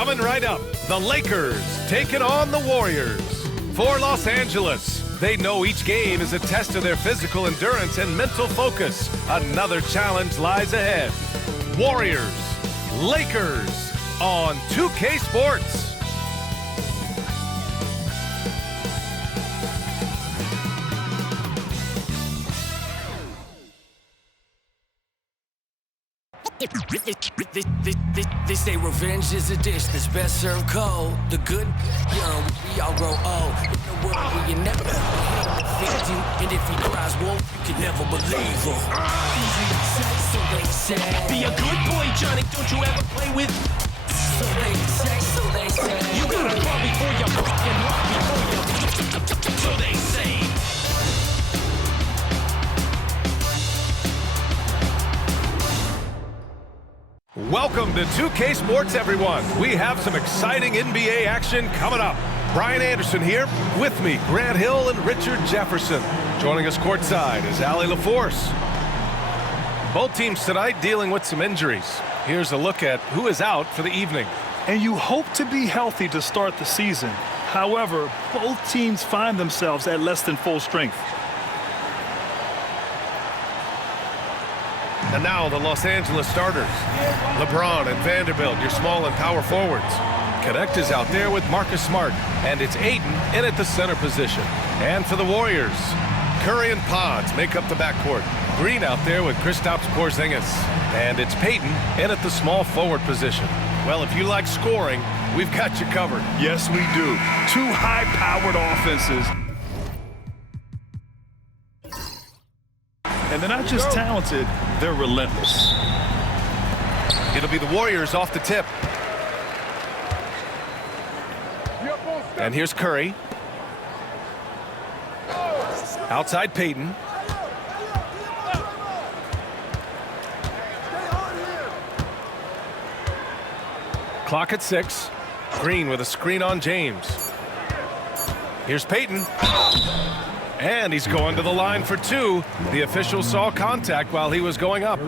Coming right up, the Lakers taking on the Warriors. For Los Angeles, they know each game is a test of their physical endurance and mental focus. Another challenge lies ahead. Warriors, Lakers on 2K Sports. They say revenge is a dish that's best served cold. The good, young, we all grow old. In a world where you never defeat you, and if he cries wolf, you can never believe him. Easy to say, so they say. Be a good boy, Johnny. Don't you ever play with. So they say, so they say. You gotta crawl before you fucking walk before you. So they say. Welcome to 2K Sports, everyone. We have some exciting NBA action coming up. Brian Anderson here. With me, Grant Hill and Richard Jefferson. Joining us courtside is Allie LaForce. Both teams tonight dealing with some injuries. Here's a look at who is out for the evening. And you hope to be healthy to start the season. However, both teams find themselves at less than full strength. And now the Los Angeles starters. LeBron and Vanderbilt, your small and power forwards. Connect is out there with Marcus Smart, and it's Ayton in at the center position. And for the Warriors, Curry and Pods make up the backcourt. Green out there with Kristaps Porzingis. And it's Payton in at the small forward position. Well, if you like scoring, we've got you covered. Yes, we do. Two high-powered offenses. And they're not just talented, they're relentless. It'll be the Warriors off the tip. And here's Curry. Outside Payton. Clock at 6. Green with a screen on James. Here's Payton. And he's going to the line for two. The official saw contact while he was going up.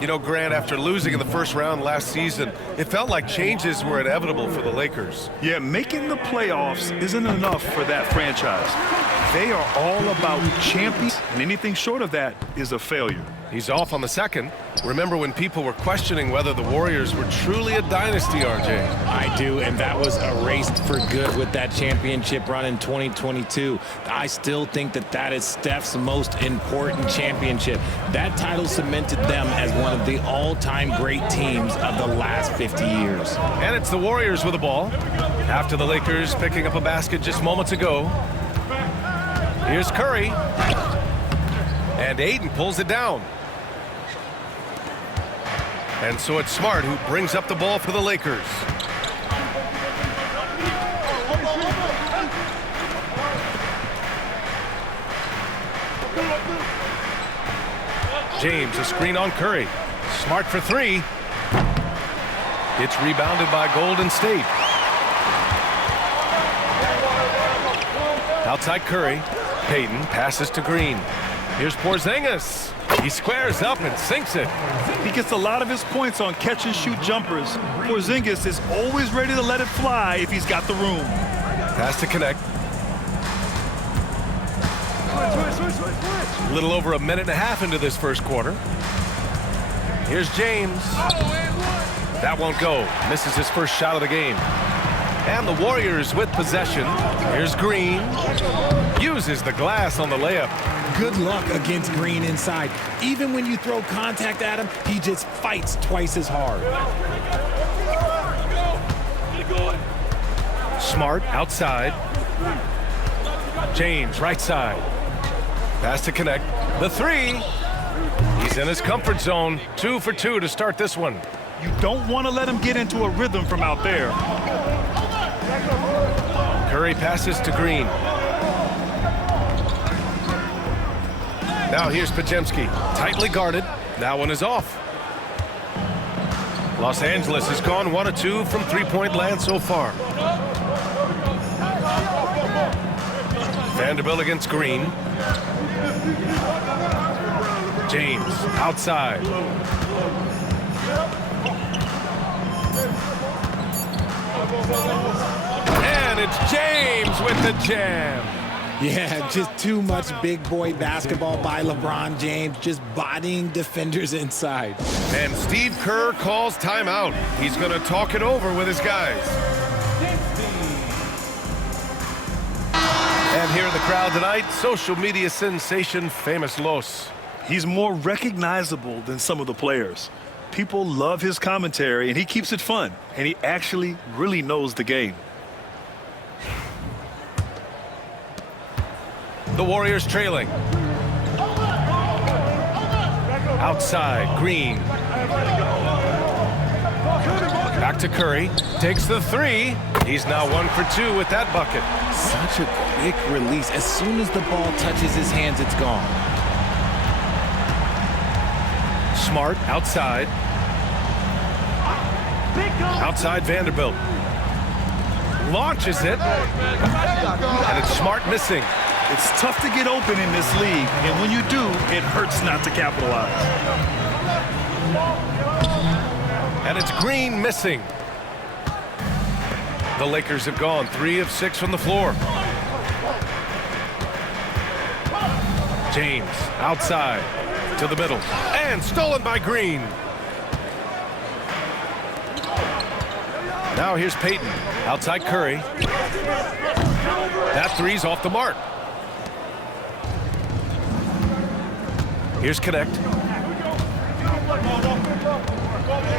You know, Grant, after losing in the first round last season, it felt like changes were inevitable for the Lakers. Yeah, making the playoffs isn't enough for that franchise. They are all about champions, and anything short of that is a failure. He's off on the second. Remember when people were questioning whether the Warriors were truly a dynasty, RJ? I do, and that was erased for good with that championship run in 2022. I still think that that is Steph's most important championship. That title cemented them as one of the all-time great teams of the last 50 years. And it's the Warriors with the ball. After the Lakers picking up a basket just moments ago. Here's Curry. And Ayton pulls it down. And so it's Smart who brings up the ball for the Lakers. James, a screen on Curry. Smart for three. It's rebounded by Golden State. Outside Curry. Payton passes to Green. Here's Porzingis. He squares up and sinks it. He gets a lot of his points on catch-and-shoot jumpers. Porzingis is always ready to let it fly if he's got the room. Pass to connect. A little over a minute and a half into this first quarter. Here's James. That won't go. Misses his first shot of the game. And the Warriors with possession. Here's Green. Uses the glass on the layup. Good luck against Green inside. Even when you throw contact at him, he just fights twice as hard. Smart outside. James right side. Pass to connect. The three. He's in his comfort zone. 2 for 2 to start this one. You don't want to let him get into a rhythm from out there. Curry passes to Green. Now here's Podziemski, tightly guarded. That one is off. Los Angeles has gone 1 of 2 from three-point land so far. Vanderbilt against Green. James outside. And it's James with the jam. Yeah, just too much big boy basketball by LeBron James, just bodying defenders inside. And Steve Kerr calls timeout. He's going to talk it over with his guys. And here in the crowd tonight, social media sensation Famous Los. He's more recognizable than some of the players. People love his commentary, and he keeps it fun. And he actually really knows the game. The Warriors trailing. Outside, Green. Back to Curry. Takes the three. He's now 1 for 2 with that bucket. Such a quick release. As soon as the ball touches his hands, it's gone. Smart outside. Outside Vanderbilt. Launches it. And it's Smart missing. It's tough to get open in this league, and when you do, it hurts not to capitalize. And it's Green missing. The Lakers have gone 3 of 6 from the floor. James outside to the middle. And stolen by Green. Now here's Payton. Outside Curry. That three's off the mark. Here's Connect.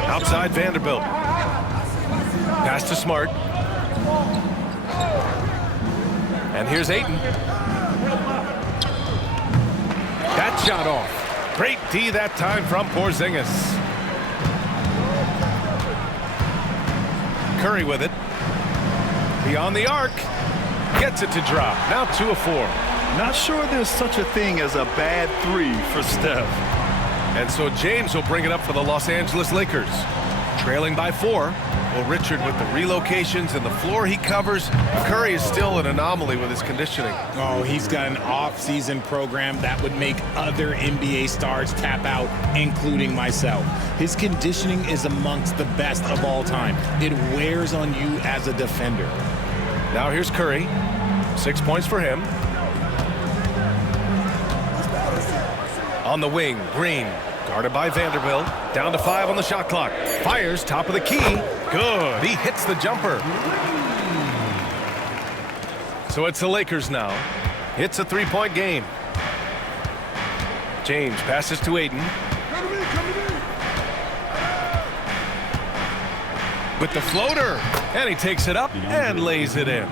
Outside Vanderbilt. Pass to Smart. And here's Ayton. That shot off. Great D that time from Porzingis. Curry with it. Beyond the arc. Gets it to drop. Now 2 of 4. Not sure there's such a thing as a bad three for Steph. And so James will bring it up for the Los Angeles Lakers. Trailing by 4. Well, Richard, with the relocations and the floor he covers, Curry is still an anomaly with his conditioning. Oh, he's got an off-season program that would make other NBA stars tap out, including myself. His conditioning is amongst the best of all time. It wears on you as a defender. Now here's Curry. 6 points for him. On the wing, Green. Guarded by Vanderbilt. Down to 5 on the shot clock. Fires top of the key. Good. He hits the jumper. So it's the Lakers now. It's a 3-point game. James passes to Ayton. With the floater. And he takes it up and lays it in.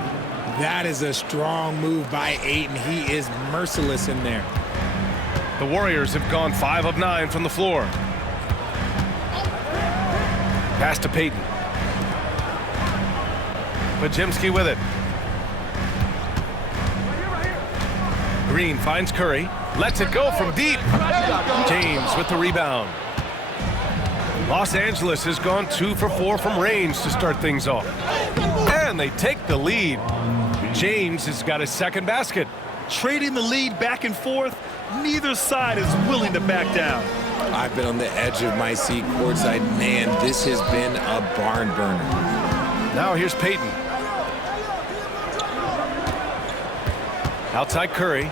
That is a strong move by Ayton. He is merciless in there. The Warriors have gone 5 of 9 from the floor. Pass to Payton. Podziemski with it. Green finds Curry. Lets it go from deep. James with the rebound. Los Angeles has gone 2 for 4 from range to start things off. And they take the lead. James has got his second basket. Trading the lead back and forth, neither side is willing to back down. I've been on the edge of my seat courtside. Man, this has been a barn burner. Now here's Payton. Outside Curry.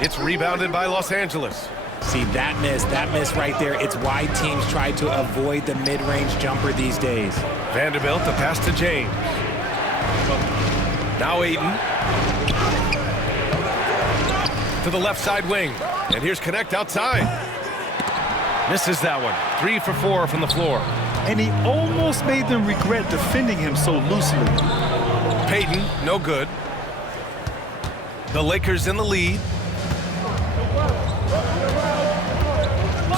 It's rebounded by Los Angeles. See, that miss right there, it's why teams try to avoid the mid-range jumper these days. Vanderbilt, the pass to James. Now Ayton. To the left side wing. And here's Connect outside. Misses that one. 3 for 4 from the floor. And he almost made them regret defending him so loosely. Payton, no good. The Lakers in the lead.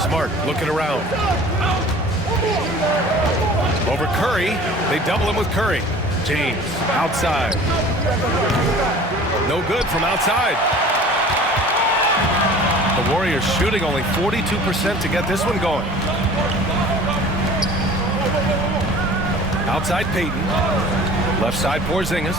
Smart looking around. Over Curry. They double him with Curry. James outside. No good from outside. The Warriors shooting only 42% to get this one going. Outside Payton. Left side Porzingis.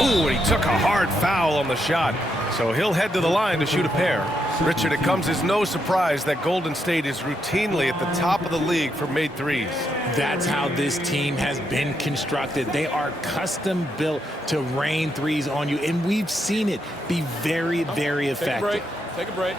Ooh, and he took a hard foul on the shot. So he'll head to the line to shoot a pair. Richard, it comes as no surprise that Golden State is routinely at the top of the league for made threes. That's how this team has been constructed. They are custom built to rain threes on you, and we've seen it be very, very effective. Take a break.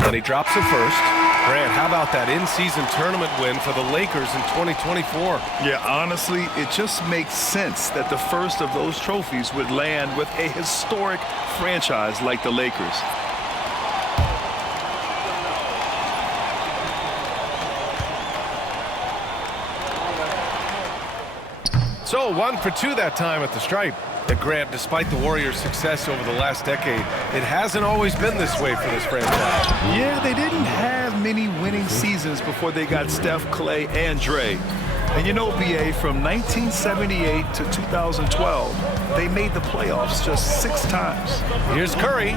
And he drops the first. Grant, how about that in-season tournament win for the Lakers in 2024? Yeah, honestly, it just makes sense that the first of those trophies would land with a historic franchise like the Lakers. So 1 for 2 that time at the stripe. And Grant, despite the Warriors' success over the last decade, it hasn't always been this way for this franchise. Yeah, they didn't have many winning seasons before they got Steph, Clay, and Dre. And you know, BA, from 1978 to 2012, they made the playoffs just 6 times. Here's Curry.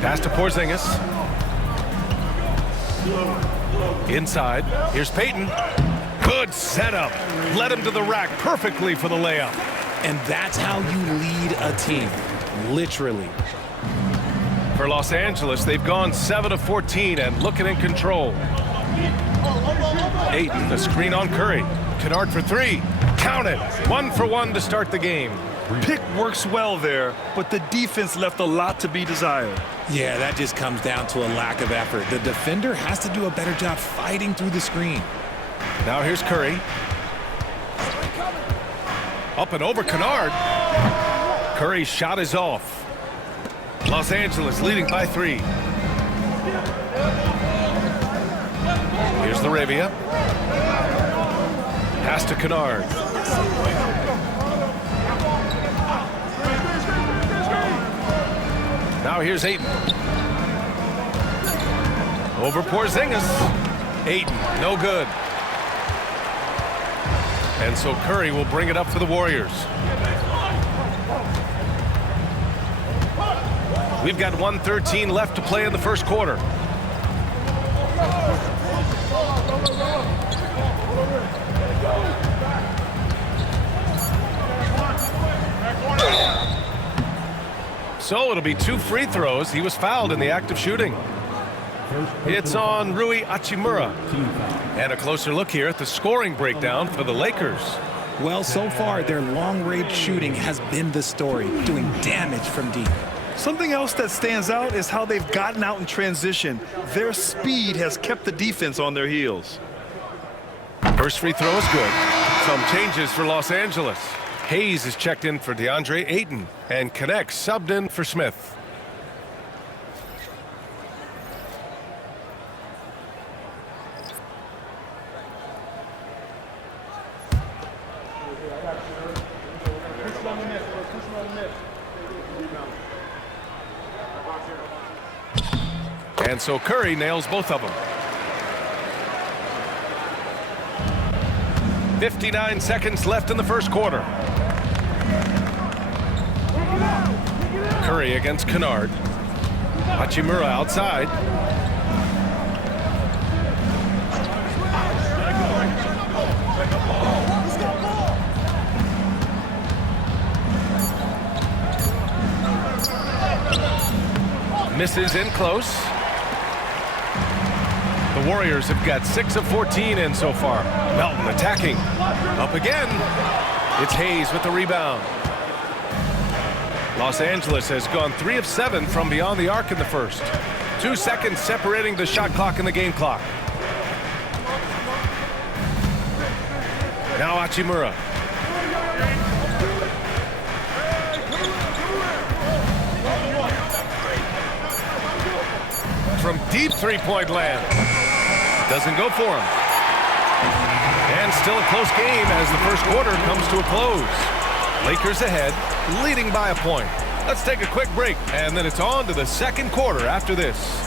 Pass to Porzingis. Inside. Here's Payton. Good setup. Led him to the rack perfectly for the layup. And that's how you lead a team, literally. For Los Angeles, they've gone 7 of 14 and looking in control. Ayton, the screen on Curry. Kennard for 3. Count it. 1 for 1 to start the game. Pick works well there, but the defense left a lot to be desired. Yeah, that just comes down to a lack of effort. The defender has to do a better job fighting through the screen. Now here's Curry. Up and over Kennard. Curry's shot is off. Los Angeles leading by 3. Here's Laravia. Pass to Kennard. Now here's Ayton. Over Porzingis. Ayton, no good. And so Curry will bring it up for the Warriors. We've got 1:13 left to play in the first quarter. So it'll be 2 free throws. He was fouled in the act of shooting. It's on Rui Hachimura. And a closer look here at the scoring breakdown for the Lakers. Well, so far, their long-range shooting has been the story, doing damage from deep. Something else that stands out is how they've gotten out in transition. Their speed has kept the defense on their heels. First free throw is good. Some changes for Los Angeles. Hayes is checked in for DeAndre Ayton, and Connect subbed in for Smith. And so Curry nails both of them. 59 seconds left in the first quarter. Curry against Kennard. Hachimura outside. Misses in close. The Warriors have got 6 of 14 in so far. Melton attacking. Up again. It's Hayes with the rebound. Los Angeles has gone 3 of 7 from beyond the arc in the first. 2 seconds separating the shot clock and the game clock. Now Hachimura. From deep three-point land. Doesn't go for him. And still a close game as the first quarter comes to a close. Lakers ahead, leading by a point. Let's take a quick break, and then it's on to the second quarter after this.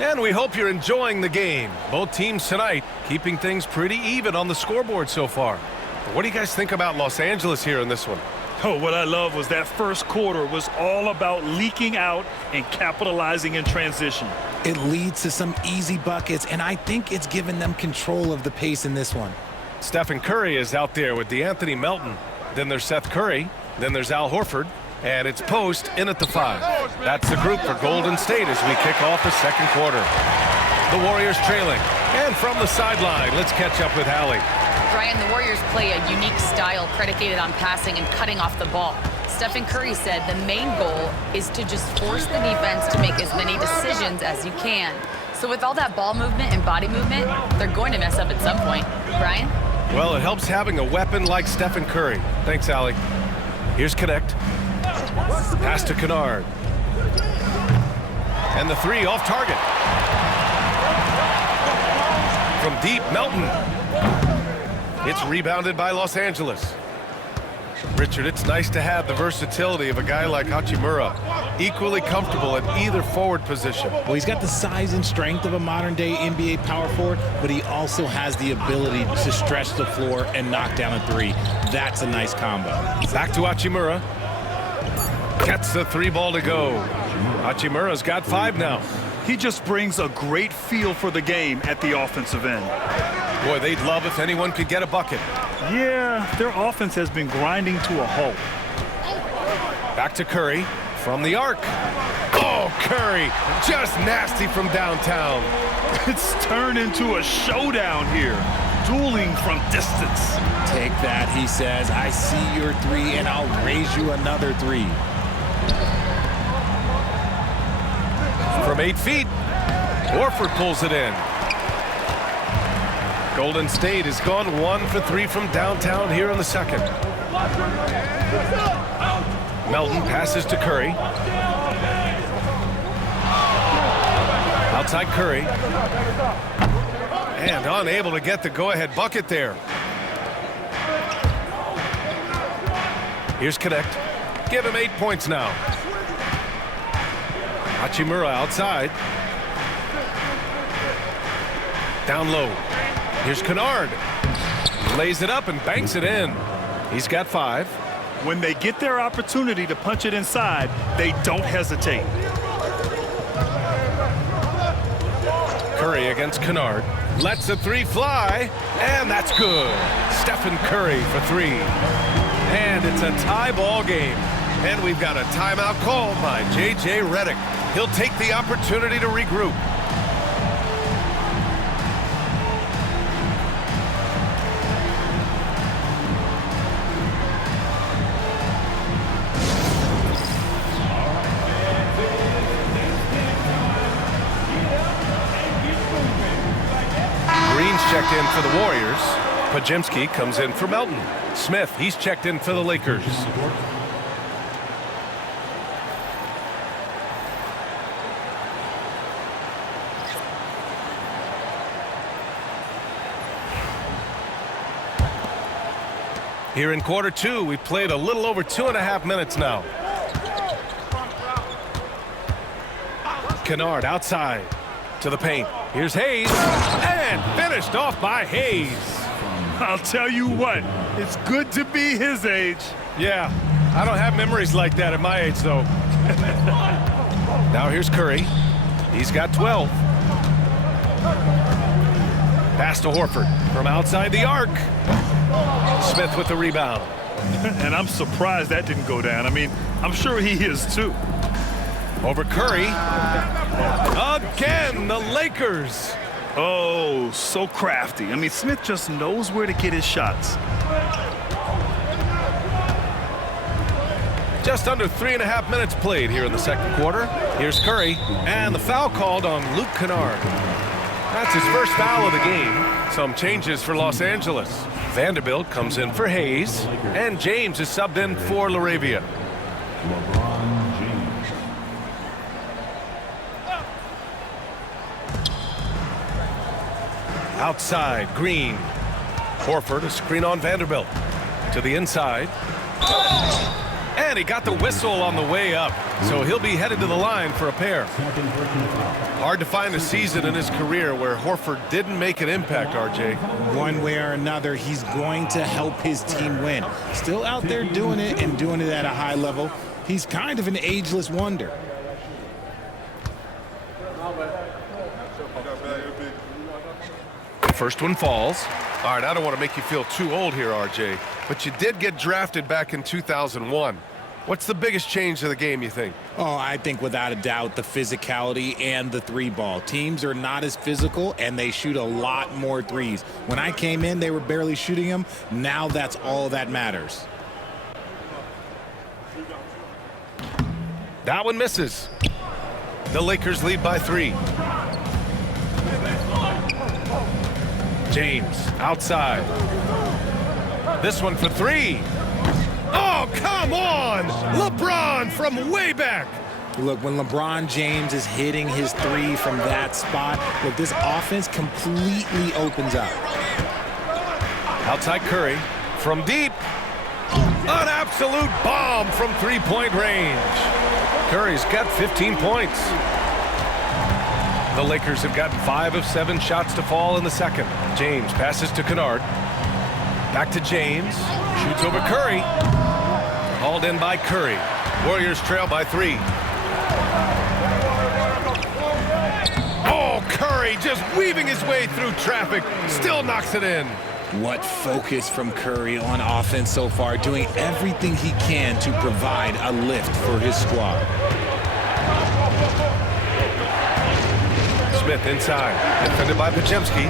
And we hope you're enjoying the game. Both teams tonight keeping things pretty even on the scoreboard so far. What do you guys think about Los Angeles here in this one? Oh, what I love was that first quarter was all about leaking out and capitalizing in transition. It leads to some easy buckets, and I think it's given them control of the pace in this one. Stephen Curry is out there with DeAnthony Melton. Then there's Seth Curry. Then there's Al Horford. And it's Post in at the 5. That's the group for Golden State as we kick off the second quarter. The Warriors trailing. And from the sideline, let's catch up with Hallie. Brian, the Warriors play a unique style predicated on passing and cutting off the ball. Stephen Curry said the main goal is to just force the defense to make as many decisions as you can. So with all that ball movement and body movement, they're going to mess up at some point. Brian? Well, it helps having a weapon like Stephen Curry. Thanks, Hallie. Here's Connect. Pass to Kennard. And the 3 off target. From deep, Melton. It's rebounded by Los Angeles. Richard, it's nice to have the versatility of a guy like Hachimura. Equally comfortable at either forward position. Well, he's got the size and strength of a modern-day NBA power forward, but he also has the ability to stretch the floor and knock down a 3. That's a nice combo. Back to Hachimura. Gets the 3 ball to go. Hachimura's got 5 now. He just brings a great feel for the game at the offensive end. Boy, they'd love if anyone could get a bucket. Yeah, their offense has been grinding to a halt. Back to Curry from the arc. Oh, Curry, just nasty from downtown. It's turned into a showdown here, dueling from distance. Take that, he says. I see your 3, and I'll raise you another 3. From 8 feet, Horford pulls it in. Golden State has gone 1 for 3 from downtown here in the second. Melton passes to Curry. Outside Curry. And unable to get the go-ahead bucket there. Here's Connect. Give him 8 points now. Hachimura outside. Down low. Here's Kennard. Lays it up and banks it in. He's got 5. When they get their opportunity to punch it inside, they don't hesitate. Curry against Kennard. Lets the 3 fly, and that's good. Stephen Curry for 3. And it's a tie ball game. And we've got a timeout called by J.J. Redick. He'll take the opportunity to regroup. Green's checked in for the Warriors. Podziemski comes in for Melton. Smith, he's checked in for the Lakers. Here in quarter 2, we played a little over 2.5 minutes now. Kennard outside to the paint. Here's Hayes, and finished off by Hayes. I'll tell you what, it's good to be his age. Yeah, I don't have memories like that at my age, though. Now here's Curry. He's got 12. Pass to Horford from outside the arc. Smith with the rebound. And I'm surprised that didn't go down. I mean, I'm sure he is too. Over Curry. Again, the Lakers. Oh, so crafty. I mean, Smith just knows where to get his shots. Just under 3.5 minutes played here in the second quarter. Here's Curry, and the foul called on Luke Kennard. That's his first foul of the game. Some changes for Los Angeles. Vanderbilt comes in for Hayes, and James is subbed in for LaRavia. LeBron James. Outside, Green. Horford, a screen on Vanderbilt. To the inside. And And he got the whistle on the way up, so he'll be headed to the line for a pair. Hard to find a season in his career where Horford didn't make an impact, RJ. One way or another, he's going to help his team win. Still out there doing it and doing it at a high level. He's kind of an ageless wonder. First one falls. All right, I don't want to make you feel too old here, RJ, but you did get drafted back in 2001. What's the biggest change to the game, you think? Oh, I think without a doubt the physicality and the three ball. Teams are not as physical and they shoot a lot more threes. When I came in, they were barely shooting them. Now that's all that matters. That one misses. The Lakers lead by 3. James outside. This one for 3. Oh, come on! LeBron from way back. Look, when LeBron James is hitting his 3 from that spot, look, this offense completely opens up. Outside Curry from deep. An absolute bomb from three-point range. Curry's got 15 points. The Lakers have gotten 5 of 7 shots to fall in the second. James passes to Kennard. Back to James. Shoots over Curry. Hauled in by Curry. Warriors trail by 3. Oh, Curry just weaving his way through traffic. Still knocks it in. What focus from Curry on offense so far, doing everything he can to provide a lift for his squad. Smith inside, defended by Podziemski.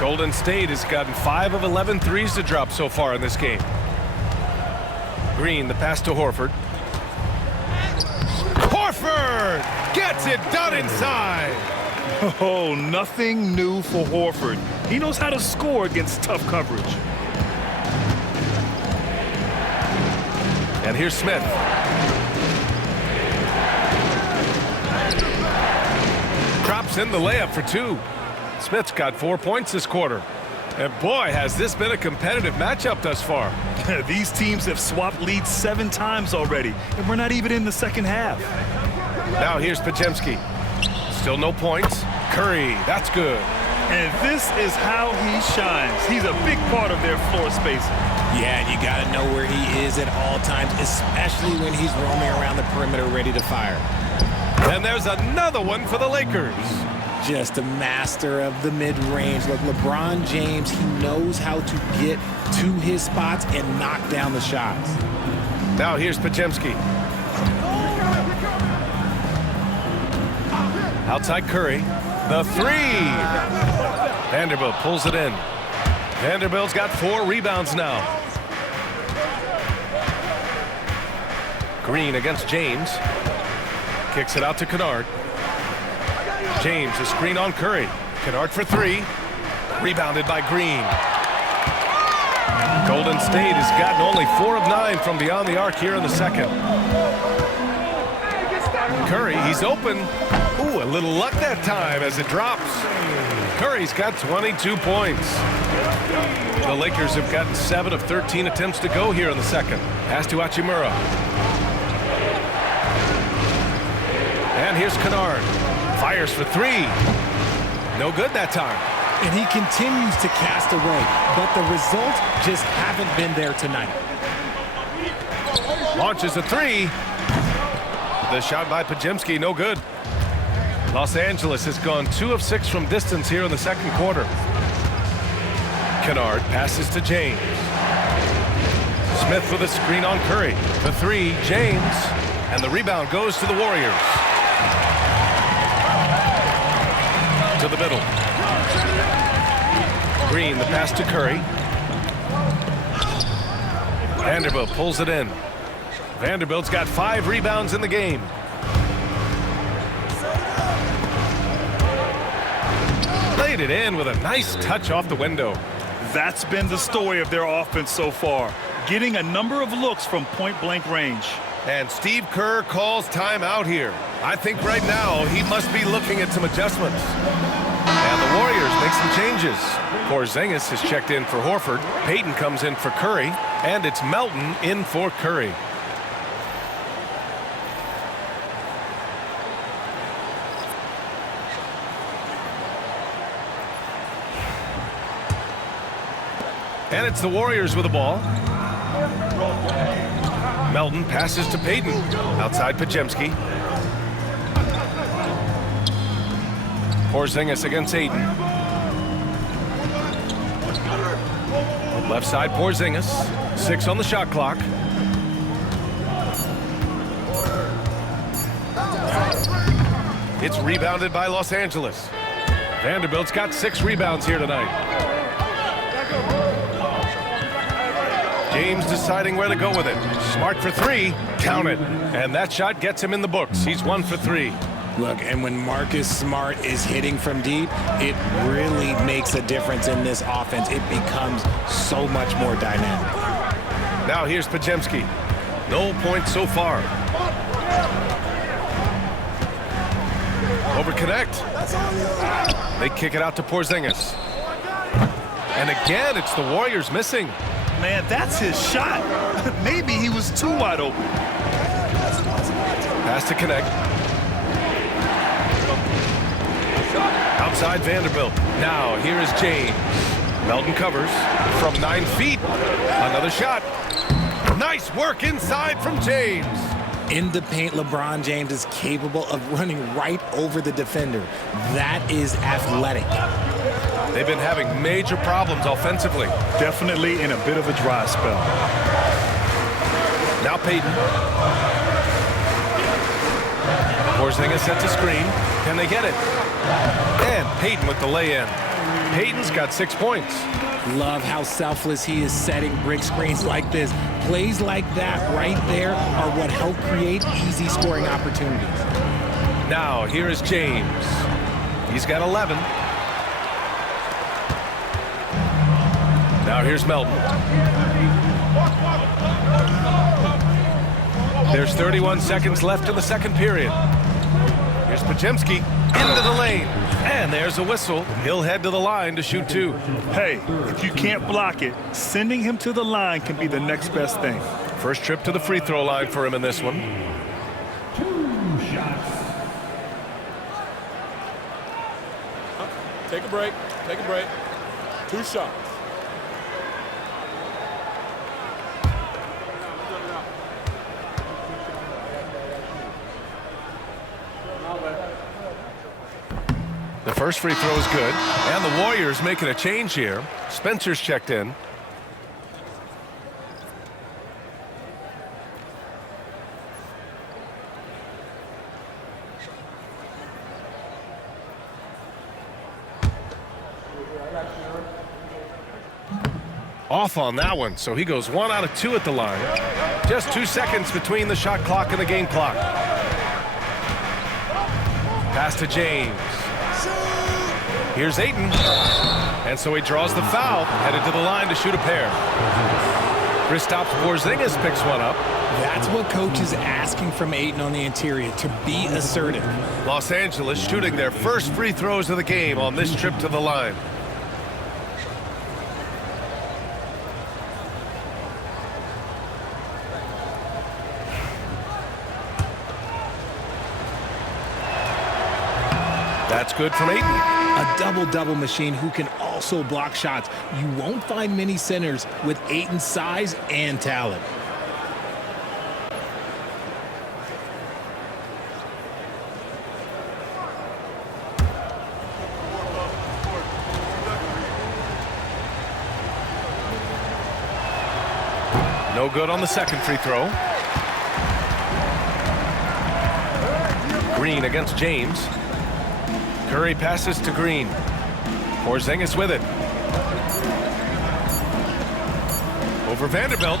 Golden State has gotten 5 of 11 threes to drop so far in this game. Green, the pass to Horford. Horford gets it done inside. Oh, nothing new for Horford. He knows how to score against tough coverage. And here's Smith. Drops in the layup for 2. Smith's got 4 points this quarter. And boy, has this been a competitive matchup thus far. These teams have swapped leads 7 times already, and we're not even in the second half. Now here's Podziemski. Still no points. Curry, that's good. And this is how he shines. He's a big part of their floor spacing. Yeah, and you got to know where he is at all times, especially when he's roaming around the perimeter ready to fire. And there's another one for the Lakers. Just a master of the mid-range. Look, LeBron James, he knows how to get to his spots and knock down the shots. Now here's Podziemski. Outside Curry. The 3. Vanderbilt pulls it in. Vanderbilt's got 4 rebounds now. Green against James. Kicks it out to Kennard. James, a screen on Curry. Kennard for 3. Rebounded by Green. Golden State has gotten only 4 of 9 from beyond the arc here in the second. Curry, he's open. Ooh, a little luck that time as it drops. Curry's got 22 points. The Lakers have gotten 7 of 13 attempts to go here in the second. Pass to Hachimura. And here's Kennard. Fires for 3. No good that time. And he continues to cast away, but the results just haven't been there tonight. Launches a 3. The shot by Podziemski, no good. Los Angeles has gone 2 of 6 from distance here in the second quarter. Kennard passes to James. Smith with a screen on Curry. The 3, James. And the rebound goes to the Warriors. To the middle. Green, the pass to Curry. Vanderbilt pulls it in. Vanderbilt's got 5 rebounds in the game. Laid it in with a nice touch off the window. That's been the story of their offense so far, getting a number of looks from point-blank range. And Steve Kerr calls timeout here. I think right now he must be looking at some adjustments. And the Warriors make some changes. Porzingis is checked in for Horford. Payton comes in for Curry. And it's Melton in for Curry. And it's the Warriors with the ball. Melton passes to Payton. Outside Podziemski. Porzingis against Ayton. Left side Porzingis. 6 on the shot clock. It's rebounded by Los Angeles. Vanderbilt's got 6 rebounds here tonight. James deciding where to go with it. Smart for 3. Count it. And that shot gets him in the books. He's 1 for 3. Look, and when Marcus Smart is hitting from deep, it really makes a difference in this offense. It becomes so much more dynamic. Now here's Podziemski. No points so far. Over connect. They kick it out to Porzingis. And again, it's the Warriors missing. Man, that's his shot. Maybe he was too wide open. Pass to connect. Outside Vanderbilt. Now here is James. Melton covers from 9 feet. Another shot. Nice work inside from James. In the paint, LeBron James is capable of running right over the defender. That is athletic. They've been having major problems offensively. Definitely in a bit of a dry spell. Now Payton. Porzingis sets a screen. Can they get it? And Payton with the lay-in. Payton's got 6 points. Love how selfless he is setting brick screens like this. Plays like that right there are what help create easy scoring opportunities. Now here is James. He's got 11. Now here's Melton. There's 31 seconds left in the second period. Here's Podziemski into the lane. And there's a whistle. He'll head to the line to shoot 2. Hey, if you can't block it, sending him to the line can be the next best thing. First trip to the free throw line for him in this one. 2 shots. Take a break. Take a break. 2 shots. The first free throw is good. And the Warriors making a change here. Spencer's checked in. Off on that one, so he goes 1 out of 2 at the line. Just 2 seconds between the shot clock and the game clock. Pass to James. Here's Ayton. And so he draws the foul, headed to the line to shoot a pair. Kristaps Porzingis picks one up. That's what coach is asking from Ayton on the interior, to be assertive. Los Angeles shooting their first free throws of the game on this trip to the line. That's good from Ayton. A double-double machine who can also block shots. You won't find many centers with Ayton's size and talent. No good on the second free throw. Green against James. Curry passes to Green. Porzingis with it. Over Vanderbilt.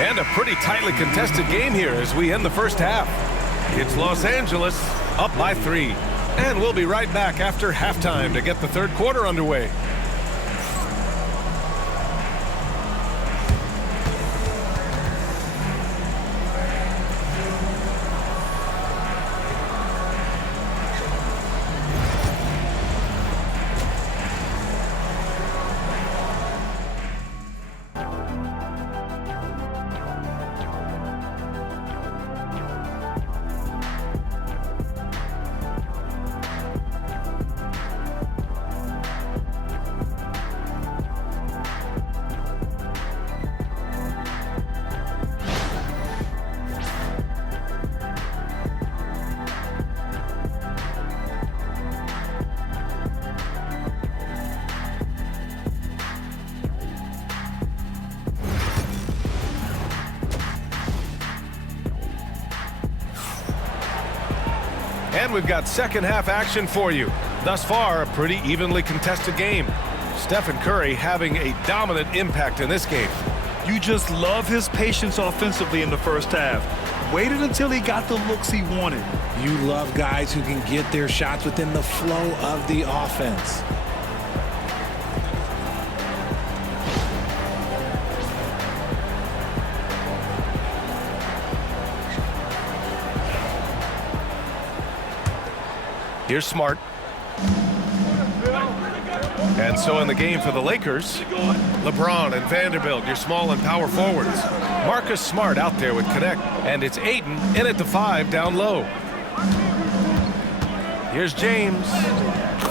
And a pretty tightly contested game here as we end the first half. It's Los Angeles up by 3. And we'll be right back after halftime to get the third quarter underway. And we've got second half action for you. Thus far, a pretty evenly contested game. Stephen Curry having a dominant impact in this game. You just love his patience offensively in the first half. Waited until he got the looks he wanted. You love guys who can get their shots within the flow of the offense. Here's Smart. And so in the game for the Lakers, LeBron and Vanderbilt, your small and power forwards. Marcus Smart out there with Connect, and it's Ayton in at the 5 down low. Here's James.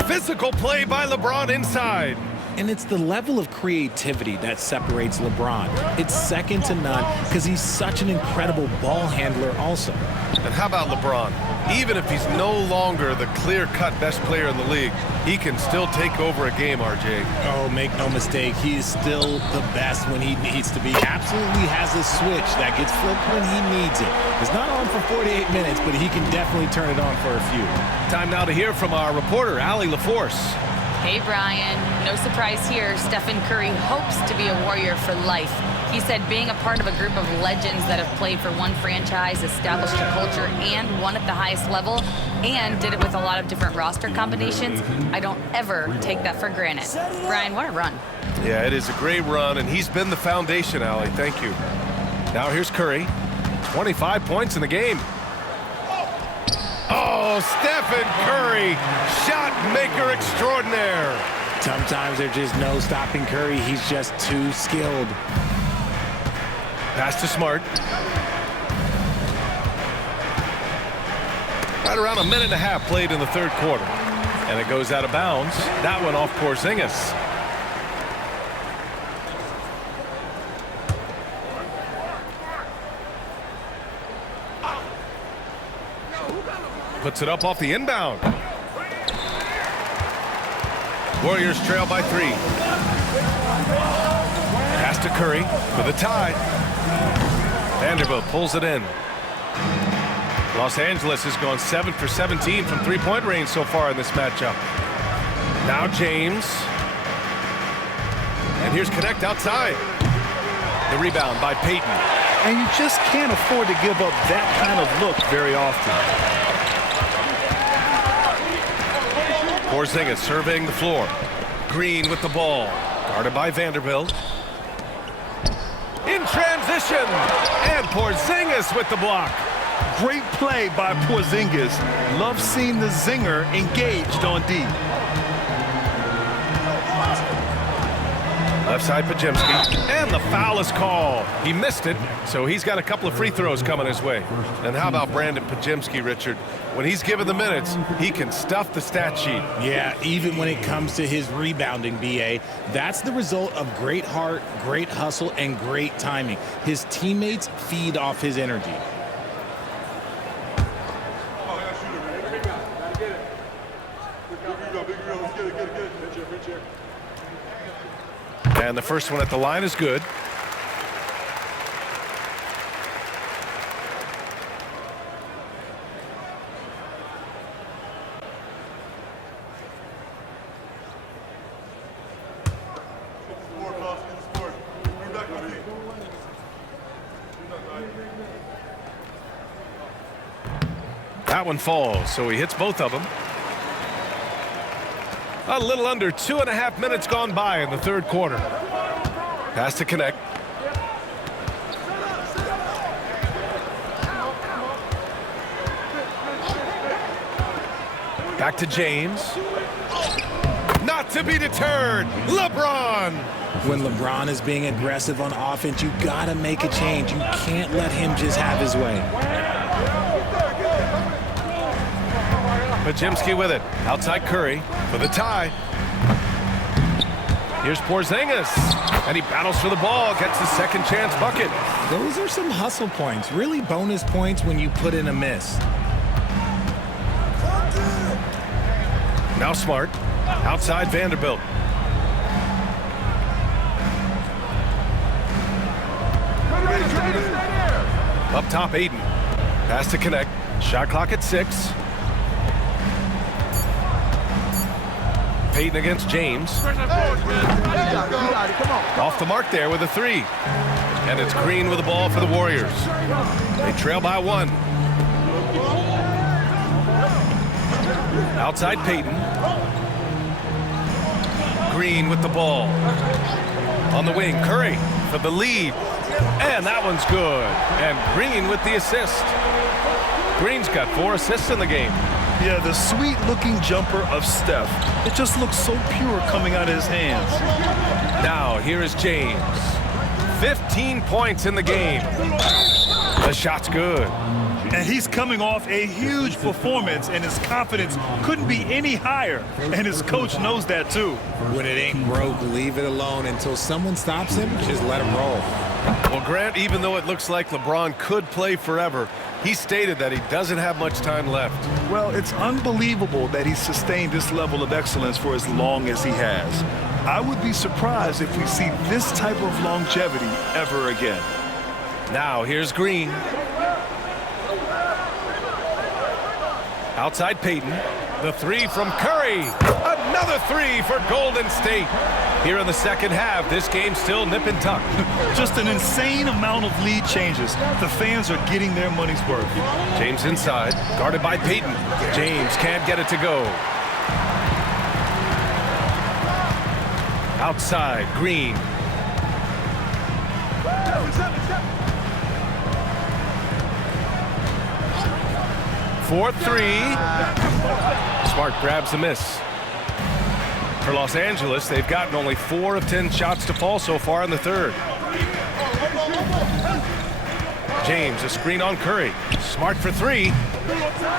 Physical play by LeBron inside. And it's the level of creativity that separates LeBron. It's second to none because he's such an incredible ball handler also. And how about LeBron? Even if he's no longer the clear-cut best player in the league, he can still take over a game, RJ. Oh, make no mistake, he is still the best when he needs to be. Absolutely has a switch that gets flipped when he needs it. It's not on for 48 minutes, but he can definitely turn it on for a few. Time now to hear from our reporter, Allie LaForce. Hey, Brian. No surprise here. Stephen Curry hopes to be a Warrior for life. He said being a part of a group of legends that have played for one franchise, established a culture, and won at the highest level, and did it with a lot of different roster combinations, I don't ever take that for granted. Brian, what a run. Yeah, it is a great run, and he's been the foundation, Allie. Thank you. Now here's Curry. 25 points in the game. Oh, Stephen Curry, shot maker extraordinaire. Sometimes there's just no stopping Curry. He's just too skilled. Pass to Smart. Right around a minute and a half played in the third quarter. And it goes out of bounds. That one off Porzingis. Puts it up off the inbound. Warriors trail by 3. Pass to Curry for the tie. Vanderbilt pulls it in. Los Angeles has gone 7 for 17 from three-point range so far in this matchup. Now James. And here's Connect outside. The rebound by Payton. And you just can't afford to give up that kind of look very often. Porzingis surveying the floor. Green with the ball. Guarded by Vanderbilt. In transition. And Porzingis with the block. Great play by Porzingis. Love seeing the zinger engaged on D. Left side Podziemski. And the foul is called. He missed it, so he's got a couple of free throws coming his way. And how about Brandon Podziemski, Richard? When he's given the minutes, he can stuff the stat sheet. Yeah, even when it comes to his rebounding, B.A., that's the result of great heart, great hustle, and great timing. His teammates feed off his energy. And the first one at the line is good. That one falls, so he hits both of them. A little under 2.5 minutes gone by in the third quarter. Pass to Connect. Back to James. Not to be deterred. LeBron. When LeBron is being aggressive on offense, you gotta make a change. You can't let him just have his way. Podziemski with it. Outside Curry for the tie. Here's Porzingis. And he battles for the ball. Gets the second chance bucket. Those are some hustle points. Really bonus points when you put in a miss. Now Smart. Outside Vanderbilt. Up top Ayton. Pass to Connect. Shot clock at 6. Payton against James. Off the mark there with a three. And it's Green with the ball for the Warriors. They trail by one. Outside Payton. Green with the ball. On the wing, Curry for the lead. And that one's good. And Green with the assist. Green's got 4 assists in the game. Yeah, the sweet-looking jumper of Steph. It just looks so pure coming out of his hands. Now, here is James. 15 points in the game. The shot's good. And he's coming off a huge performance, and his confidence couldn't be any higher. And his coach knows that, too. When it ain't broke, leave it alone until someone stops him. Just let him roll. Well, Grant, even though it looks like LeBron could play forever, he stated that he doesn't have much time left. Well, it's unbelievable that he's sustained this level of excellence for as long as he has. I would be surprised if we see this type of longevity ever again. Now, here's Green. Outside Payton. The three from Curry. Another three for Golden State. Here in the second half, this game's still nip and tuck. Just an insane amount of lead changes. The fans are getting their money's worth. James inside, guarded by Payton. James can't get it to go. Outside, Green. For three. Smart grabs the miss. For Los Angeles, they've gotten only 4 of 10 shots to fall so far in the third. James, a screen on Curry. Smart for three.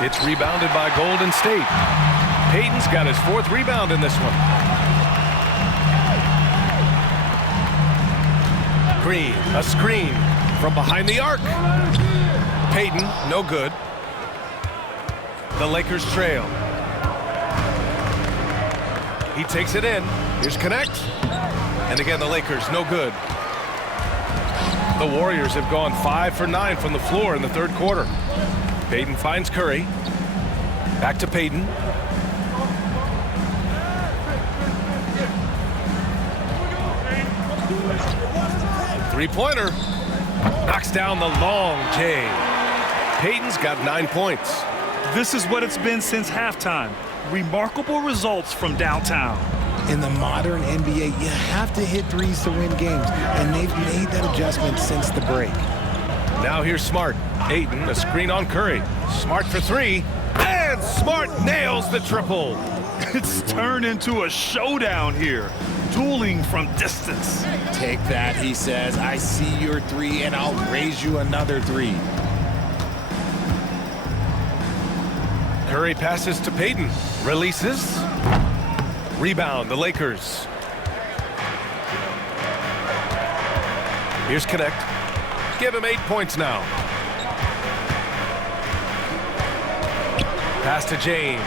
It's rebounded by Golden State. Payton's got his 4th rebound in this one. Green, a screen from behind the arc. Payton, no good. The Lakers trail. He takes it in. Here's Connect. And again, the Lakers, no good. The Warriors have gone 5 for 9 from the floor in the third quarter. Payton finds Curry. Back to Payton. Three-pointer. Knocks down the long J. Payton's got 9 points. This is what it's been since halftime. Remarkable results from downtown. In the modern NBA, you have to hit threes to win games, and they've made that adjustment since the break. Now here's Smart. Ayton, a screen on Curry. Smart for three, and Smart nails the triple. It's turned into a showdown here. Dueling from distance. Take that, he says. I see your three, and I'll raise you another three. Curry passes to Payton. Releases. Rebound, the Lakers. Here's Connect. Give him 8 points now. Pass to James.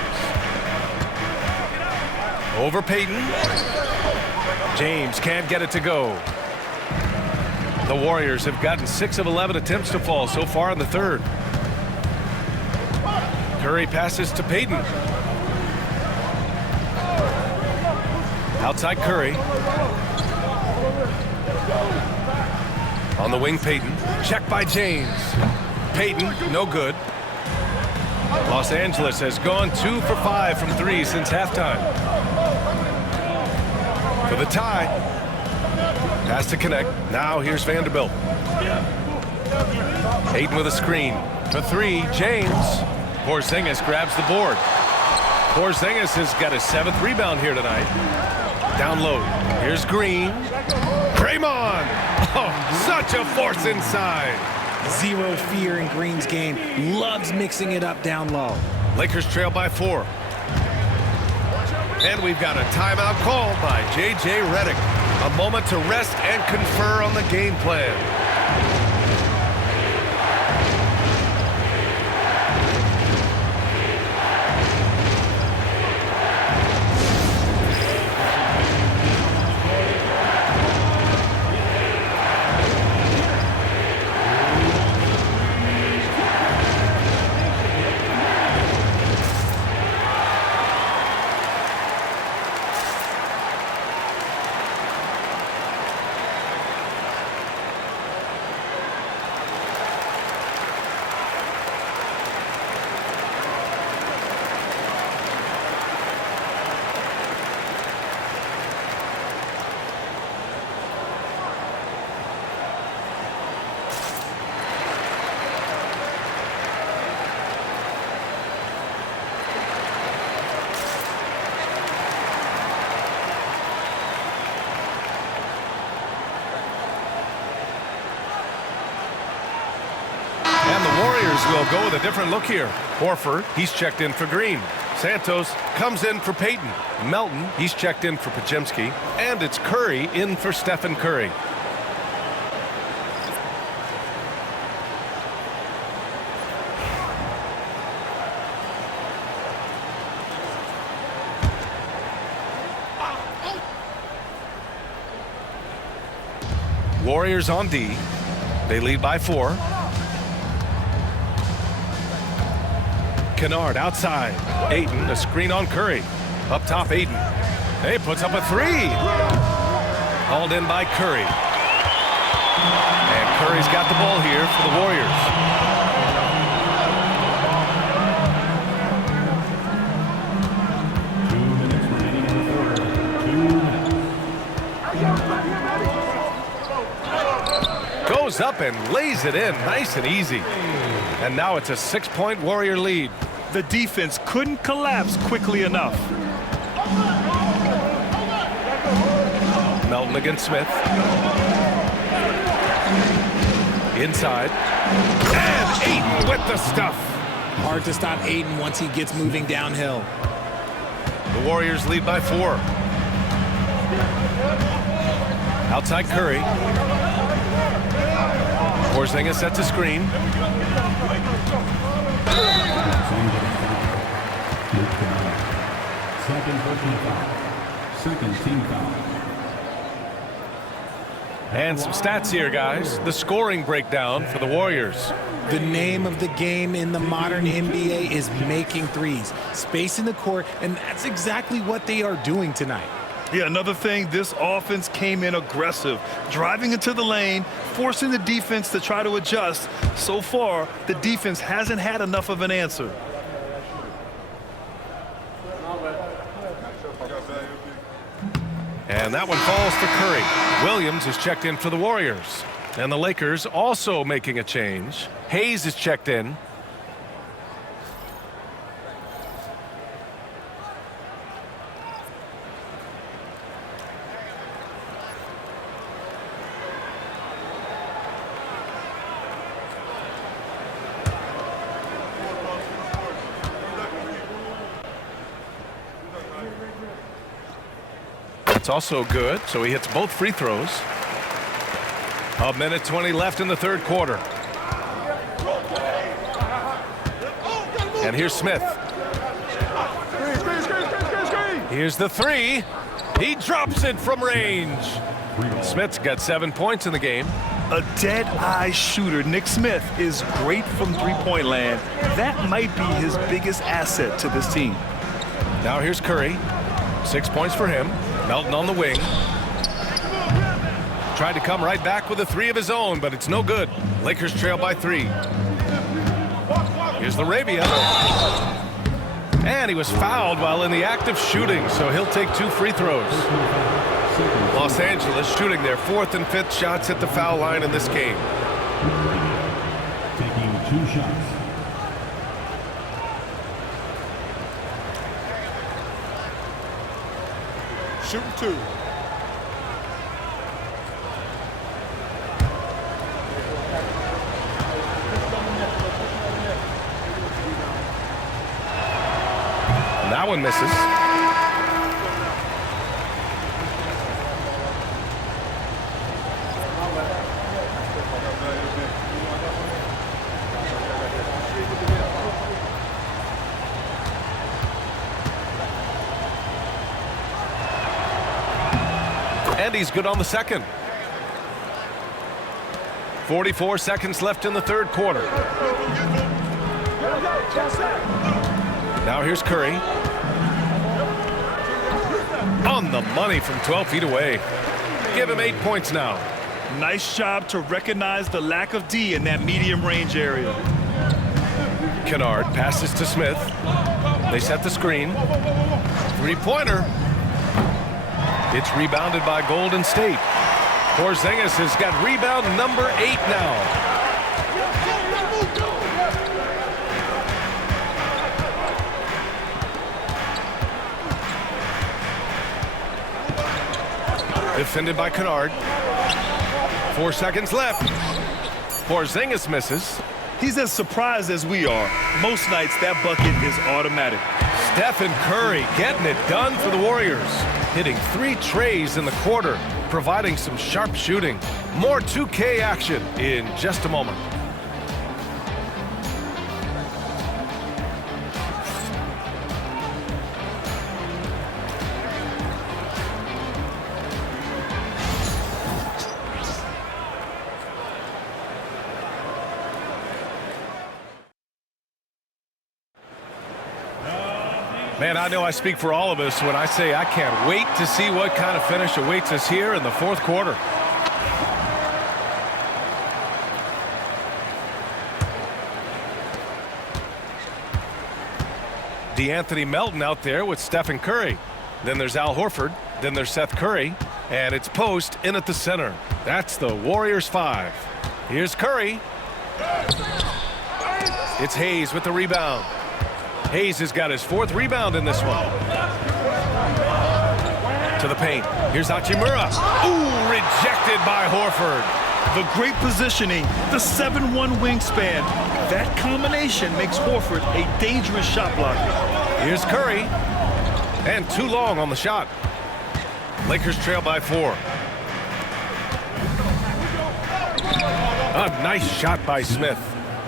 Over Payton. James can't get it to go. The Warriors have gotten 6 of 11 attempts to fall so far in the third. Curry passes to Payton. Outside Curry. On the wing, Payton. Check by James. Payton, no good. Los Angeles has gone 2 for 5 from 3 since halftime. For the tie. Pass to Connect. Now here's Vanderbilt. Ayton with a screen. For 3, James. Porzingis grabs the board. Porzingis has got his 7th rebound here tonight. Down low. Here's Green. Draymond. Oh, such a force inside. Zero fear in Green's game. Loves mixing it up down low. Lakers trail by 4. And we've got a timeout call by J.J. Redick. A moment to rest and confer on the game plan. Warriors will go with a different look here. Horford, he's checked in for Green. Santos comes in for Payton. Melton, he's checked in for Podziemski. And it's Curry in for Stephen Curry. Warriors on D. They lead by 4. Kennard outside. Ayton, a screen on Curry. Up top, Ayton. He puts up a 3. Hauled in by Curry. And Curry's got the ball here for the Warriors. Goes up and lays it in nice and easy. And now it's a 6-point Warrior lead. The defense couldn't collapse quickly enough. Melton against Smith. Inside. And Ayton with the stuff. Hard to stop Ayton once he gets moving downhill. The Warriors lead by 4. Outside Curry. Porzingis sets a screen. Second team foul. And some stats here, guys. The scoring breakdown for the Warriors. The name of the game in the modern NBA is making threes, spacing the court, and that's exactly what they are doing tonight. Yeah, another thing, this offense came in aggressive, driving into the lane, forcing the defense to try to adjust. So far, the defense hasn't had enough of an answer. And that one falls for Curry. Williams is checked in for the Warriors. And the Lakers also making a change. Hayes is checked in. It's also good, so he hits both free throws. A minute 20 left in the third quarter. And here's Smith. Here's the 3. He drops it from range. Smith's got 7 points in the game. A dead-eye shooter. Nick Smith is great from three-point land. That might be his biggest asset to this team. Now here's Curry. 6 points for him. Melton on the wing. Tried to come right back with a 3 of his own, but it's no good. Lakers trail by 3. Here's LaRavia. And he was fouled while in the act of shooting, so he'll take 2 free throws. Los Angeles shooting their 4th and 5th shots at the foul line in this game. Taking 2 shots. Shooting 2. That one misses. And he's good on the second. 44 seconds left in the third quarter. Now here's Curry. On the money from 12 feet away. Give him 8 points now. Nice job to recognize the lack of D in that medium range area. Kennard passes to Smith. They set the screen. 3-pointer. It's rebounded by Golden State. Porzingis has got rebound number 8 now. Defended by Kennard. 4 seconds left. Porzingis misses. He's as surprised as we are. Most nights, that bucket is automatic. Stephen Curry getting it done for the Warriors. Hitting 3 trays in the quarter, providing some sharp shooting. More 2K action in just a moment. Man, I know I speak for all of us when I say I can't wait to see what kind of finish awaits us here in the fourth quarter. DeAnthony Melton out there with Stephen Curry. Then there's Al Horford. Then there's Seth Curry. And it's Post in at the center. That's the Warriors 5. Here's Curry. It's Hayes with the rebound. Hayes has got his 4th rebound in this one. To the paint. Here's Hachimura. Ooh, rejected by Horford. The great positioning, the 7'1" wingspan. That combination makes Horford a dangerous shot blocker. Here's Curry. And too long on the shot. Lakers trail by 4. A nice shot by Smith.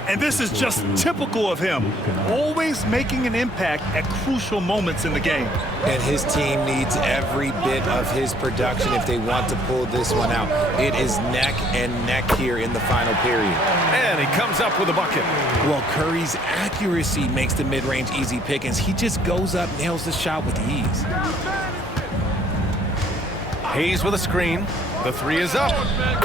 And this is just typical of him, always making an impact at crucial moments in the game. And his team needs every bit of his production if they want to pull this one out. It is neck and neck here in the final period. And he comes up with a bucket. Well, Curry's accuracy makes the mid-range easy pickings. He just goes up, nails the shot with ease. Hayes with a screen. The 3 is up.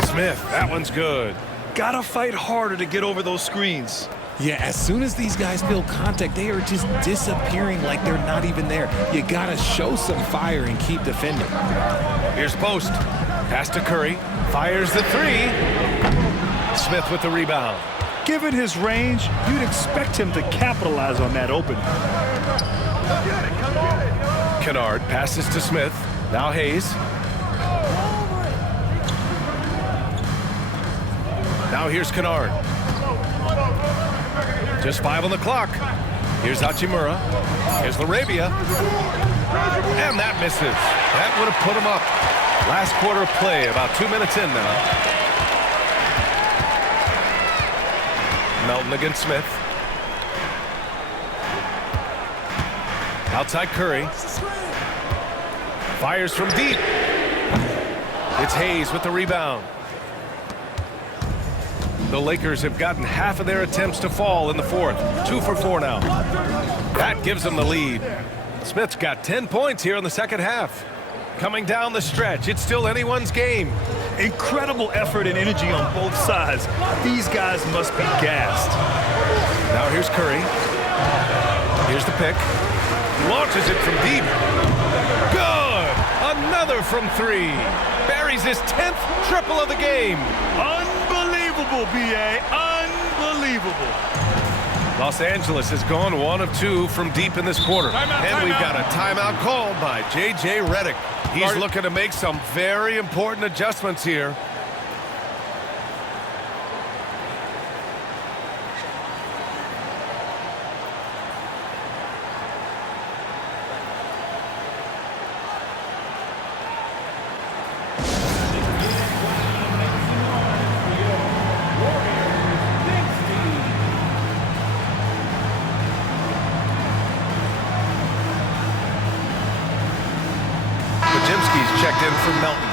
Smith, that one's good. Gotta fight harder to get over those screens. Yeah, as soon as these guys feel contact, they are just disappearing like they're not even there. You gotta show some fire and keep defending. Here's Post. Pass to Curry. Fires the 3. Smith with the rebound. Given his range, you'd expect him to capitalize on that opening. Kennard passes to Smith. Now Hayes. Now here's Kennard. Just 5 on the clock. Here's Hachimura. Here's Larabia. And that misses. That would have put him up. Last quarter of play, about 2 minutes in now. Melton against Smith. Outside Curry. Fires from deep. It's Hayes with the rebound. The Lakers have gotten half of their attempts to fall in the 4th. 2 for 4 now. That gives them the lead. Smith's got 10 points here in the second half. Coming down the stretch, it's still anyone's game. Incredible effort and energy on both sides. These guys must be gassed. Now here's Curry. Here's the pick. Launches it from deep. Good! Another from 3. Buries his 10th triple of the game. Unbelievable, B.A. Unbelievable. Los Angeles has gone 1 of 2 from deep in this quarter. And we've got a timeout called by J.J. Redick. He's looking to make some very important adjustments here. Podziemski's checked in for Melton.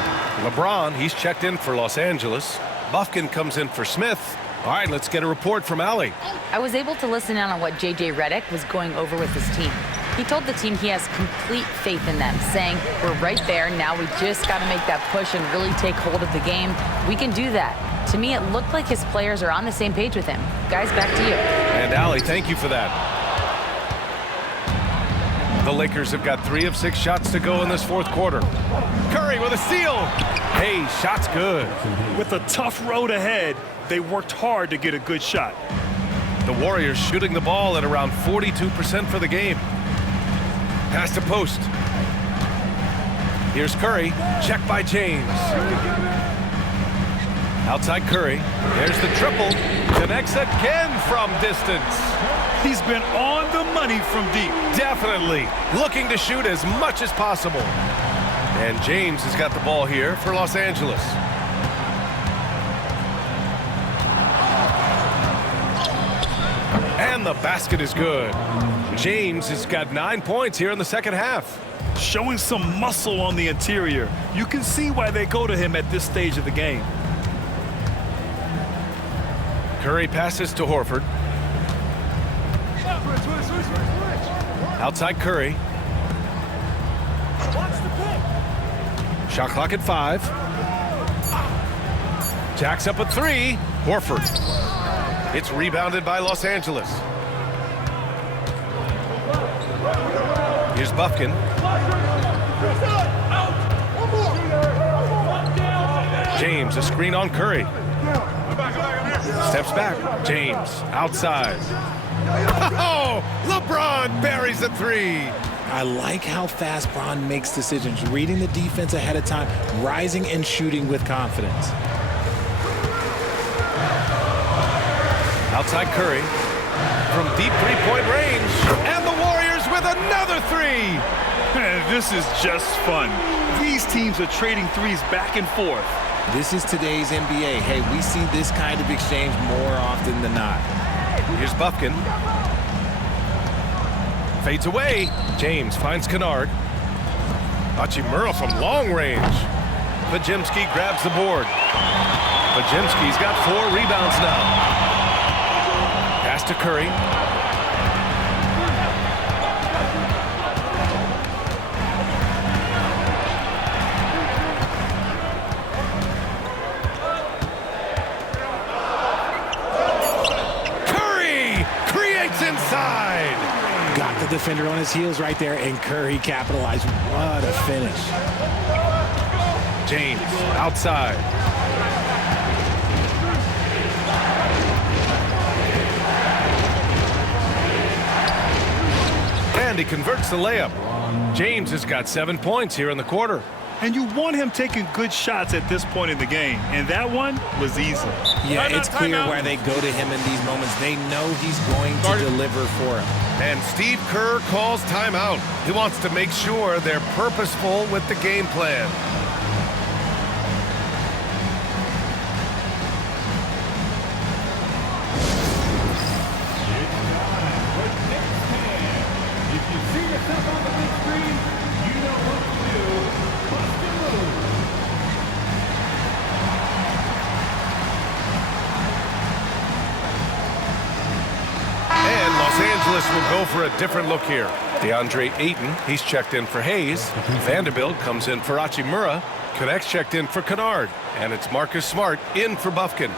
LeBron, he's checked in for Los Angeles. Bufkin comes in for Smith. All right, let's get a report from Allie. I was able to listen in on what J.J. Redick was going over with his team. He told the team he has complete faith in them, saying, we're right there, now we just got to make that push and really take hold of the game. We can do that. To me, it looked like his players are on the same page with him. Guys, back to you. And Allie, thank you for that. The Lakers have got 3 of 6 shots to go in this 4th quarter. Curry with a steal. Hey, shot's good. With a tough road ahead, they worked hard to get a good shot. The Warriors shooting the ball at around 42% for the game. Pass to Post. Here's Curry. Check by James. Outside Curry. There's the triple. Connects again from distance. He's been on the money from deep. Definitely looking to shoot as much as possible. And James has got the ball here for Los Angeles. And the basket is good. James has got 9 points here in the second half. Showing some muscle on the interior. You can see why they go to him at this stage of the game. Curry passes to Horford. Outside Curry. Shot clock at 5. Jacks up a 3. Horford. It's rebounded by Los Angeles. Here's Bufkin. James, a screen on Curry. Steps back. James, outside. Oh, LeBron buries a 3. I like how fast Bron makes decisions, reading the defense ahead of time, rising and shooting with confidence. Outside Curry from deep three-point range. And the Warriors with another 3. Man, this is just fun. These teams are trading threes back and forth. This is today's NBA. Hey, we see this kind of exchange more often than not. Here's Bufkin. Fades away. James finds Kennard. Hachimura from long range. Podziemski grabs the board. Podziemski's got 4 rebounds now. Pass to Curry. Curry creates inside. Got the defender on his heels right there, and Curry capitalized. What a finish. James outside. And he converts the layup. James has got 7 points here in the quarter. And you want him taking good shots at this point in the game. And that one was easy. Yeah, it's clear why they go to him in these moments. They know he's going to deliver for him. And Steve Kerr calls timeout. He wants to make sure they're purposeful with the game plan. Will go for a different look here. DeAndre Ayton, he's checked in for Hayes. Vanderbilt comes in for Hachimura. Connects checked in for Kennard. And it's Marcus Smart in for Bufkin.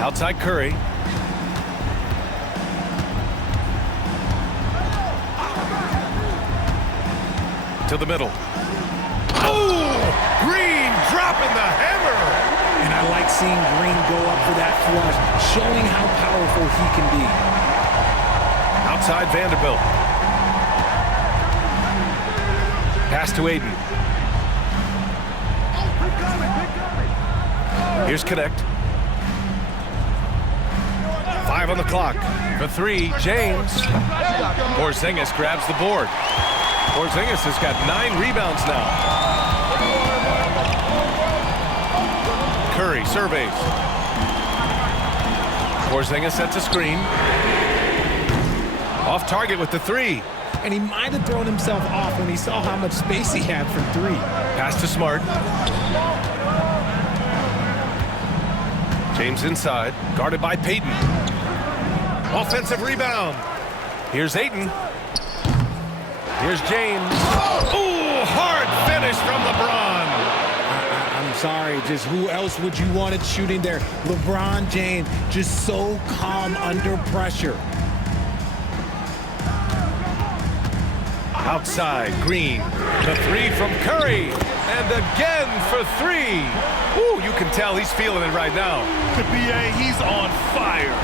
Outside Curry. To the middle. Oh! Green dropping the hammer! And I like seeing Green go up for that flush, showing how powerful he can be. Outside Vanderbilt. Pass to Ayton. Here's Connect. 5 on the clock. For 3, James. Porzingis grabs the board. Porzingis has got 9 rebounds now. Curry surveys. Porzingis sets a screen. Off target with the 3. And he might have thrown himself off when he saw how much space he had from 3. Pass to Smart. James inside, guarded by Payton. Offensive rebound. Here's Ayton. Here's James. Ooh, hard finish from LeBron. I'm sorry, just who else would you want it shooting there? LeBron James, just so calm under pressure. Outside, Green. The three from Curry. And again for three. Ooh, you can tell he's feeling it right now. The BA, he's on fire.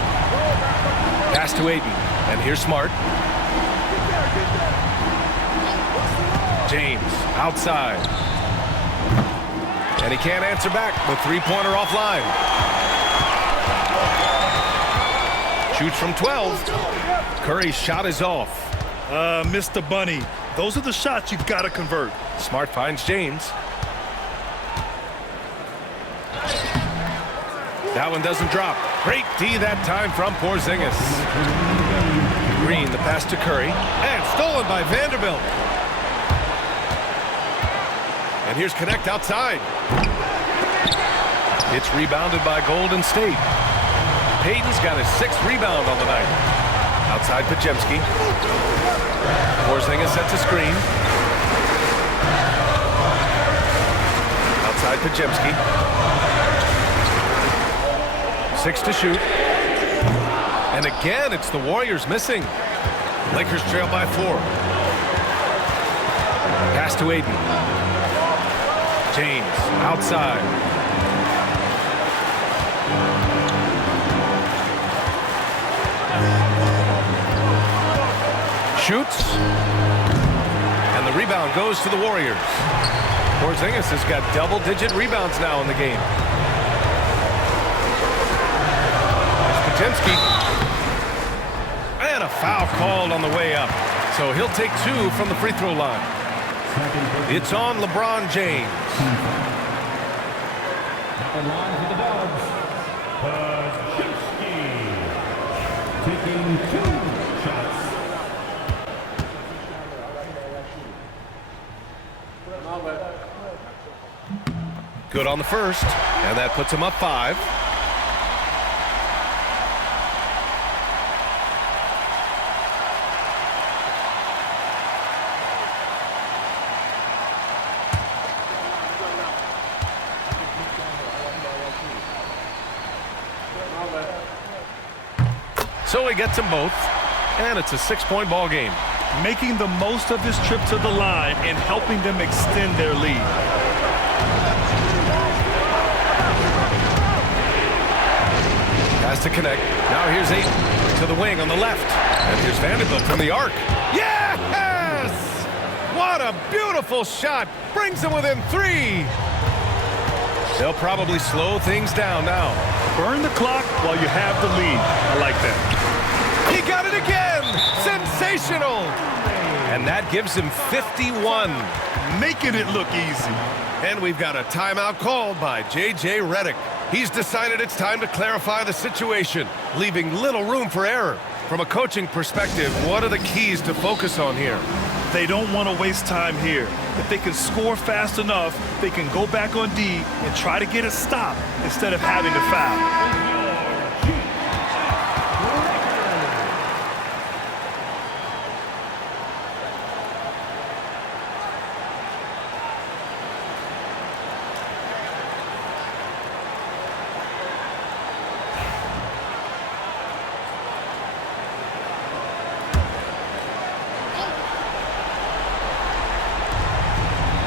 Pass to Ayton. And here's Smart. James, outside. And he can't answer back. The three-pointer offline. Shoots from 12. Curry's shot is off. Mr. Bunny, those are the shots you've got to convert. Smart finds James. That one doesn't drop. Great D that time from Porzingis. Green, the pass to Curry. And stolen by Vanderbilt. And here's Connect outside. It's rebounded by Golden State. Payton's got his 6th rebound on the night. Outside Podziemski. Porzingis sets a screen. Outside Podziemski. 6 to shoot. And again, it's the Warriors missing. Lakers trail by 4. Pass to Ayton. James outside. Shoots. And the rebound goes to the Warriors. Porzingis has got double-digit rebounds now in the game. There's Podziemski. And a foul called on the way up. So he'll take 2 from the free throw line. It's on LeBron James. The line for the Dubs. Podziemski. Taking 2 shots. Good on the first, and that puts him up 5. So he gets them both, and it's a 6-point ball game. Making the most of his trip to the line and helping them extend their lead. Has to Connect. Now here's Ayton to the wing on the left. And here's Vanderbilt from the arc. Yes! What a beautiful shot. Brings them within 3. They'll probably slow things down now. Burn the clock while you have the lead. I like that. He got it again! Sensational! And that gives him 51. Making it look easy. And we've got a timeout called by J.J. Redick. He's decided it's time to clarify the situation, leaving little room for error. From a coaching perspective, what are the keys to focus on here? They don't want to waste time here. If they can score fast enough, they can go back on D and try to get a stop instead of having to foul.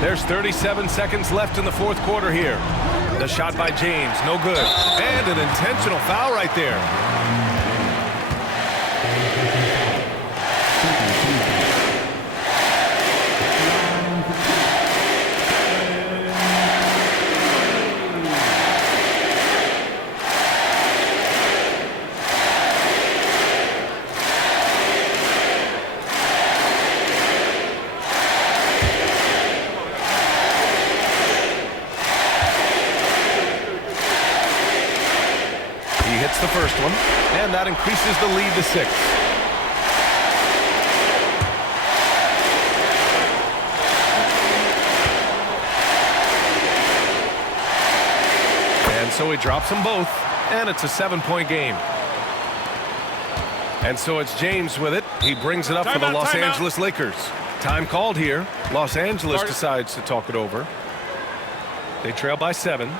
There's 37 seconds left in the 4th quarter here. The shot by James, no good. And an intentional foul right there. The first one, and that increases the lead to 6. And so he drops them both, and it's a 7-point game. And so it's James with it. He brings it up for the Los Angeles Lakers. Time called here. Los Angeles decides to talk it over. They trail by 7.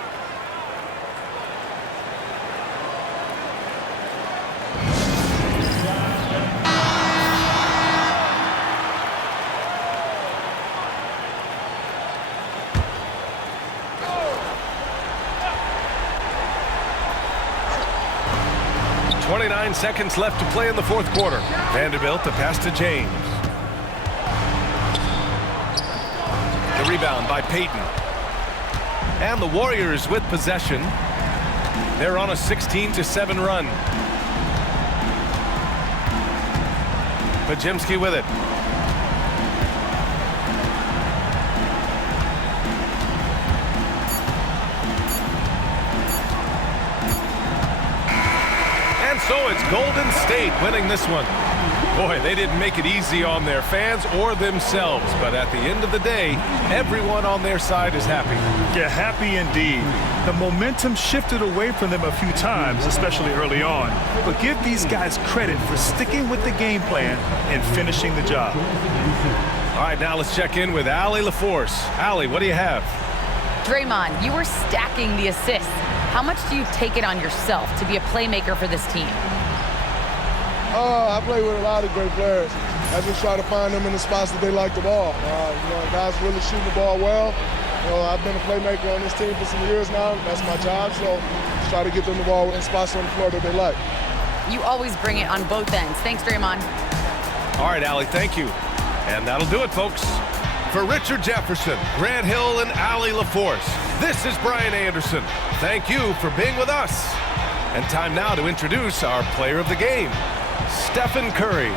29 seconds left to play in the fourth quarter. Vanderbilt the pass to James. The rebound by Payton. And the Warriors with possession. They're on a 16-7 run. Podziemski with it. And so it's Golden State winning this one. Boy, they didn't make it easy on their fans or themselves, but at the end of the day, everyone on their side is happy. Yeah, happy indeed. The momentum shifted away from them a few times, especially early on. But give these guys credit for sticking with the game plan and finishing the job. All right, now let's check in with Allie LaForce. Allie, what do you have? Draymond, you were stacking the assists. How much do you take it on yourself to be a playmaker for this team? I play with a lot of great players. I just try to find them in the spots that they like the ball. Guys really shooting the ball well. I've been a playmaker on this team for some years now. That's my job, so just try to get them the ball in spots on the floor that they like. You always bring it on both ends. Thanks, Draymond. All right, Allie, thank you. And that'll do it, folks. For Richard Jefferson, Grant Hill, and Allie LaForce, this is Brian Anderson. Thank you for being with us. And time now to introduce our player of the game, Stephen Curry.